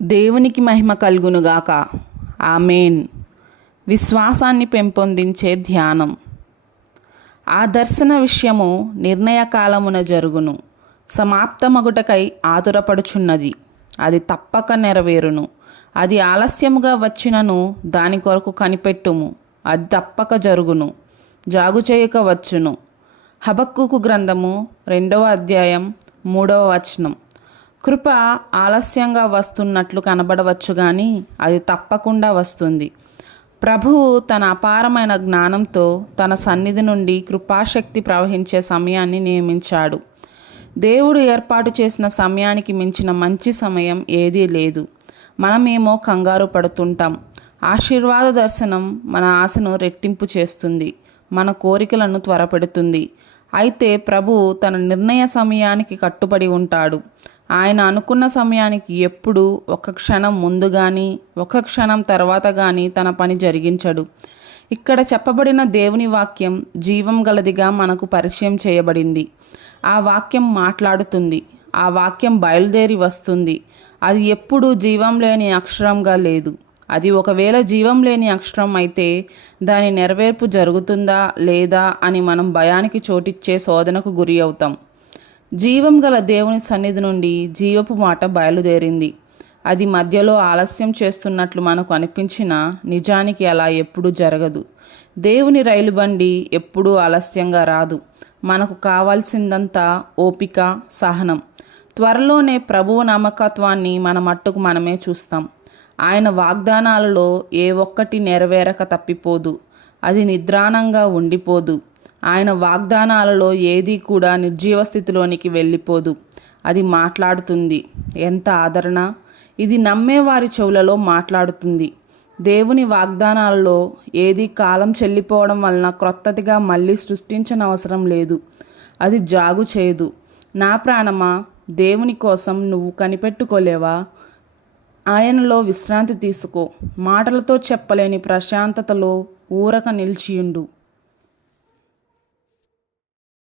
దేవునికి మహిమ కలుగునుగాక. ఆమేన్. విశ్వాసాన్ని పెంపొందించే ధ్యానం. ఆ దర్శన విషయము నిర్ణయకాలమున జరుగును. సమాప్తమగుటకై ఆతురపడుచున్నది. అది తప్పక నెరవేరును. అది ఆలస్యముగా వచ్చినను దాని కొరకు కనిపెట్టుము. అది తప్పక జరుగును. జాగు చేయక వచ్చును. హబక్కూకు గ్రంథము 2వ అధ్యాయం 3వ వచనం. కృప ఆలస్యంగా వస్తున్నట్లు కనబడవచ్చు కానీ అది తప్పకుండా వస్తుంది. ప్రభువు తన అపారమైన జ్ఞానంతో తన సన్నిధి నుండి కృపాశక్తి ప్రవహించే సమయాన్ని నియమించాడు. దేవుడు ఏర్పాటు చేసిన సమయానికి మించిన మంచి సమయం ఏదీ లేదు. మనమేమో కంగారు పడుతుంటాం. ఆశీర్వాద దర్శనం మన ఆశను రెట్టింపు చేస్తుంది, మన కోరికలను త్వరపెడుతుంది. అయితే ప్రభువు తన నిర్ణయ సమయానికి కట్టుబడి ఉంటాడు. ఆయన అనుకున్న సమయానికి ఎప్పుడు ఒక క్షణం ముందు కానీ ఒక క్షణం తర్వాత కానీ తన పని జరిగించడు. ఇక్కడ చెప్పబడిన దేవుని వాక్యం జీవం గలదిగా మనకు పరిచయం చేయబడింది. ఆ వాక్యం మాట్లాడుతుంది. ఆ వాక్యం బయలుదేరి వస్తుంది. అది ఎప్పుడూ జీవం లేని అక్షరంగా లేదు. అది ఒకవేళ జీవం లేని అక్షరం అయితే దాని నెరవేర్పు జరుగుతుందా లేదా అని మనం భయానికి చోటిచ్చే శోధనకు గురి అవుతాం. జీవం గల దేవుని సన్నిధి నుండి జీవపు మాట బయలుదేరింది. అది మధ్యలో ఆలస్యం చేస్తున్నట్లు మనకు అనిపించినా నిజానికి అలా ఎప్పుడూ జరగదు. దేవుని రైలు బండి ఎప్పుడూ ఆలస్యంగా రాదు. మనకు కావాల్సిందంతా ఓపిక, సహనం. త్వరలోనే ప్రభువు నమ్మకత్వాన్ని మన మట్టుకు మనమే చూస్తాం. ఆయన వాగ్దానాలలో ఏ ఒక్కటి నెరవేరక తప్పిపోదు. అది నిద్రాణంగా ఉండిపోదు. ఆయన వాగ్దానాలలో ఏదీ కూడా నిర్జీవ స్థితిలోనికి వెళ్ళిపోదు. అది మాట్లాడుతుంది. ఎంత ఆదరణ! ఇది నమ్మేవారి చెవులలో మాట్లాడుతుంది. దేవుని వాగ్దానాలలో ఏది కాలం చెల్లిపోవడం వలన క్రొత్తదిగా మళ్ళీ సృష్టించనవసరం లేదు. అది జాగు చేయదు. నా ప్రాణమా, దేవుని కోసం నువ్వు కనిపెట్టుకోలేవా? ఆయనలో విశ్రాంతి తీసుకో. మాటలతో చెప్పలేని ప్రశాంతతలో ఊరక నిలిచియుండు.